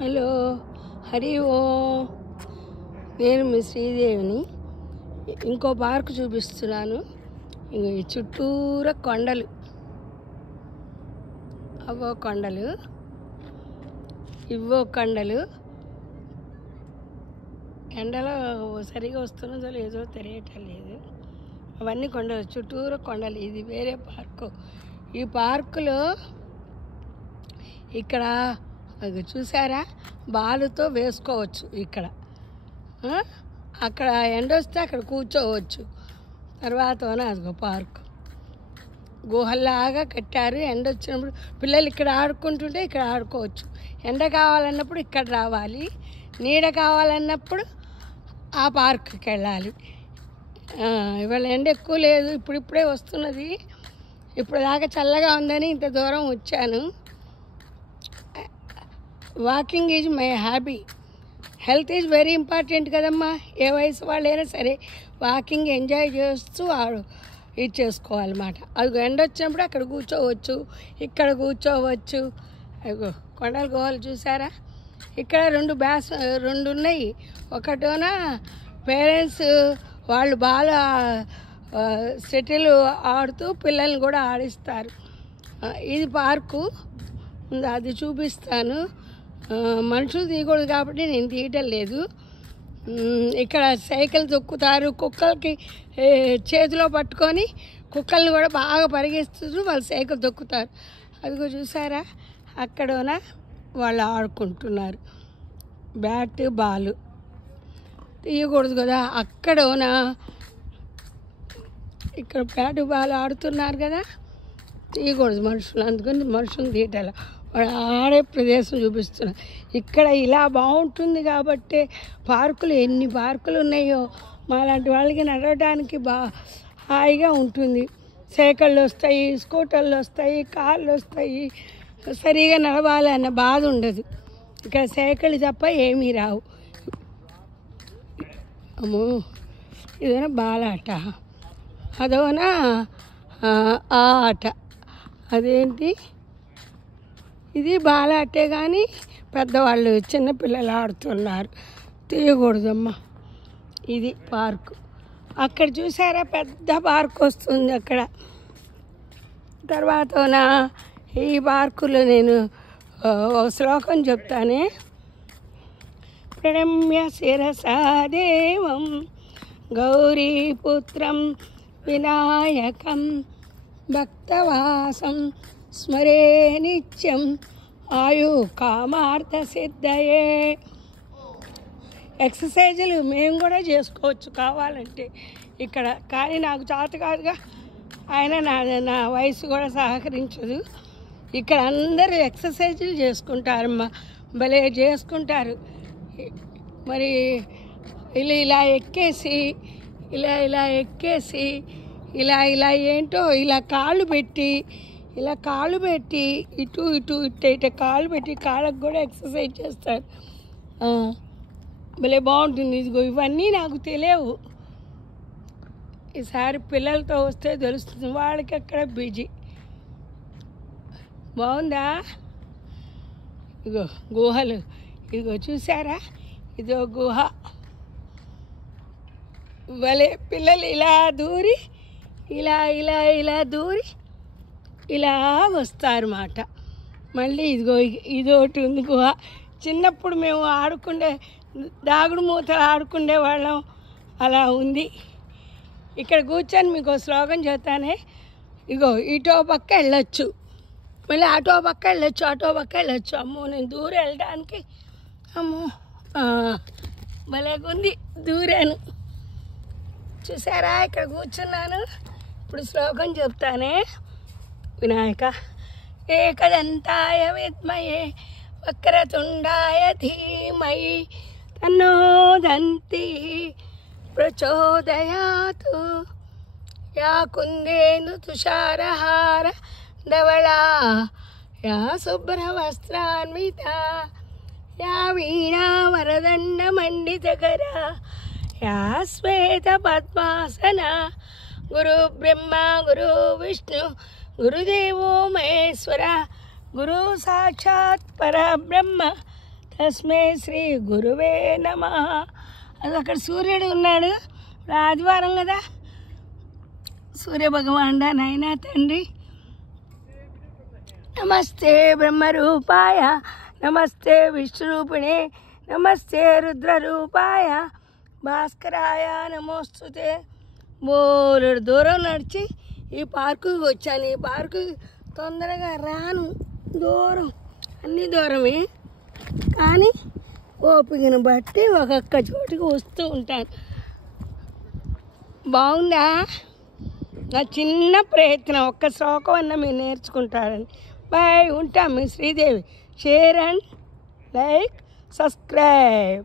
Hello, Hari ఓం. నేను మీ శ్రీదేవిని. ఇంకో park చూపిస్తున్నాను. ఈ చుట్టూరా కొండలు, అవో కొండలు, ఇవో కొండలు. ఎండలో సరిగా వస్తున్నదో లేదో తెలియటం లేదు. అవన్నీ కొండలు, చుట్టూరా కొండలు. ఇది వేరే పార్కు. ఈ పార్కులో ఇక్కడ అది చూసారా, బాలుతో వేసుకోవచ్చు. ఇక్కడ అక్కడ ఎండ వస్తే అక్కడ కూర్చోవచ్చు. తర్వాత అదిగో పార్కు గుహల్లాగా కట్టారు. ఎండ వచ్చినప్పుడు పిల్లలు ఇక్కడ ఆడుకుంటుంటే ఇక్కడ ఆడుకోవచ్చు. ఎండ కావాలన్నప్పుడు ఇక్కడ రావాలి, నీడ కావాలన్నప్పుడు ఆ పార్కుకి వెళ్ళాలి. ఇవాళ ఎండ ఎక్కువ లేదు, ఇప్పుడిప్పుడే వస్తున్నది. ఇప్పుడు దాకా చల్లగా ఉందని ఇంత దూరం వచ్చాను. Walking is my hobby. Health is very important కదమ్మా. ఏ వయసు వాళ్ళైనా సరే వాకింగ్ ఎంజాయ్ చేస్తూ ఇది చేసుకోవాలన్నమాట. అది ఎండ వచ్చినప్పుడు అక్కడ కూర్చోవచ్చు, ఇక్కడ కూర్చోవచ్చు. అదిగో కొండల గుహలు చూసారా. ఇక్కడ రెండు ఉన్నాయి. ఒకటోన పేరెంట్స్ వాళ్ళు బాగా షటిల్ ఆడుతూ పిల్లల్ని కూడా ఆడిస్తారు. ఇది పార్కు, అది చూపిస్తాను. మనుషులు తీయకూడదు కాబట్టి నేను తీయటం లేదు. ఇక్కడ సైకిల్ తొక్కుతారు. కుక్కలకి చేతిలో పట్టుకొని కుక్కల్ని కూడా బాగా పరిగెత్తుతూ వాళ్ళు సైకిల్ తొక్కుతారు. అదిగో చూసారా, అక్కడోన వాళ్ళు ఆడుకుంటున్నారు. బ్యాట్ బాల్ తీయకూడదు కదా. అక్కడోన ఇక్కడ బ్యాట్ బాల్ ఆడుతున్నారు కదా, తీయకూడదు మనుషులు. అందుకని మనుషులు తీయటాల వాడు ఆడే ప్రదేశం చూపిస్తున్నారు. ఇక్కడ ఇలా బాగుంటుంది కాబట్టి పార్కులు ఎన్ని పార్కులు ఉన్నాయో మాలాంటి వాళ్ళకి నడవడానికి హాయిగా ఉంటుంది. సైకిళ్ళు వస్తాయి, స్కూటర్లు వస్తాయి, కార్లు వస్తాయి. సరిగా నడవాలి అన్న బాధ ఉండదు. ఇక్కడ సైకిళ్ళు తప్ప ఏమీ రావు. అమ్మో, ఇదేనా బాలాట, అదోనా ఆ ఆట. అదేంటి, ఇది బాలాటే కానీ పెద్దవాళ్ళు చిన్నపిల్లలు ఆడుతున్నారు. తీయకూడదమ్మా. ఇది పార్కు. అక్కడ చూసారా, పెద్ద పార్కు వస్తుంది అక్కడ. తర్వాత ఈ పార్కులో నేను ఒక శ్లోకం చెప్తానే. ప్రణమ్య శిరసాదేవం గౌరీపుత్రం వినాయకం భక్తవాసం స్మరే నిత్యం ఆయు కామార్థ సిద్ధయే. ఎక్సర్సైజులు మేము కూడా చేసుకోవచ్చు కావాలంటే ఇక్కడ, కానీ నాకు చేత కాదుగా. ఆయన నా వయసు కూడా సహకరించదు. ఇక్కడ అందరూ ఎక్సర్సైజులు చేసుకుంటారమ్మా, భలే చేసుకుంటారు. మరి ఇలా ఎక్కేసి ఇలా ఎక్కేసి ఇలా ఏంటో ఇలా కాళ్ళు పెట్టి ఇటు కాళ్ళు పెట్టి కాళ్ళకు కూడా ఎక్సర్సైజ్ చేస్తారు. భలే బాగుంటుంది. ఇదిగో ఇవన్నీ నాకు తెలియవు. ఈసారి పిల్లలతో వస్తే తెలుస్తుంది. వాళ్ళకి అక్కడ బిజీ. బాగుందా. ఇగో గుహలు, ఇదిగో చూసారా, ఇదో గుహ. భలే పిల్లలు ఇలా దూరి ఇలా దూరి ఇలా వస్తారన్నమాట. మళ్ళీ ఇదిగో ఇదోటి ఉంది గుహ. చిన్నప్పుడు మేము దాగుడు మూతలు ఆడుకునే వాళ్ళం. అలా ఉంది. ఇక్కడ కూర్చొని మీకు శ్లోకం చెప్తానే. ఇగో ఇటో పక్క వెళ్ళొచ్చు, మళ్ళీ అటో పక్క వెళ్ళొచ్చు. అమ్మో, నేను దూరం వెళ్ళడానికి అమ్మో భలేగుంది. దూరాను చూసారా. ఇక్కడ కూర్చున్నాను. ఇప్పుడు శ్లోకం చెప్తానే. వినాయక ఏకదంతాయ విద్మయే వక్రతుండాయ ధీమహి తన్నో దంతి ప్రచోదయాత్. యా కుందేందు తుషారహార ధవళా యా శుభ్రవస్త్రాన్విత యా వీణా వరదండ మండితకరా యా శ్వేత పద్మాసన. గురు బ్రహ్మ గురు విష్ణు గురుదేవో మహేశ్వర గురు సాక్షాత్ పరబ్రహ్మ తస్మై శ్రీ గురువే నమః. అది అక్కడ సూర్యుడు ఉన్నాడు. ఆదివారం కదా, సూర్యభగవానుడా నాయనా తండ్రి. నమస్తే బ్రహ్మరూపాయ, నమస్తే విష్ణురూపిణే, నమస్తే రుద్రరూపాయ, భాస్కరాయ నమోస్తుతే. బోలెడు దూరం నడిచి ఈ పార్కుకి వచ్చాను. ఈ పార్కు తొందరగా రాను, దూరం, అన్ని దూరమే, కానీ ఓపికను బట్టి ఒక్కొక్క చోటుకి వస్తూ ఉంటాను. బాగుందా నా చిన్న ప్రయత్నం? ఒక్క శ్లోకం అన్న మీరు నేర్చుకుంటారని. బాయ్, ఉంటాం. మీ Sridevi. Share and like, subscribe.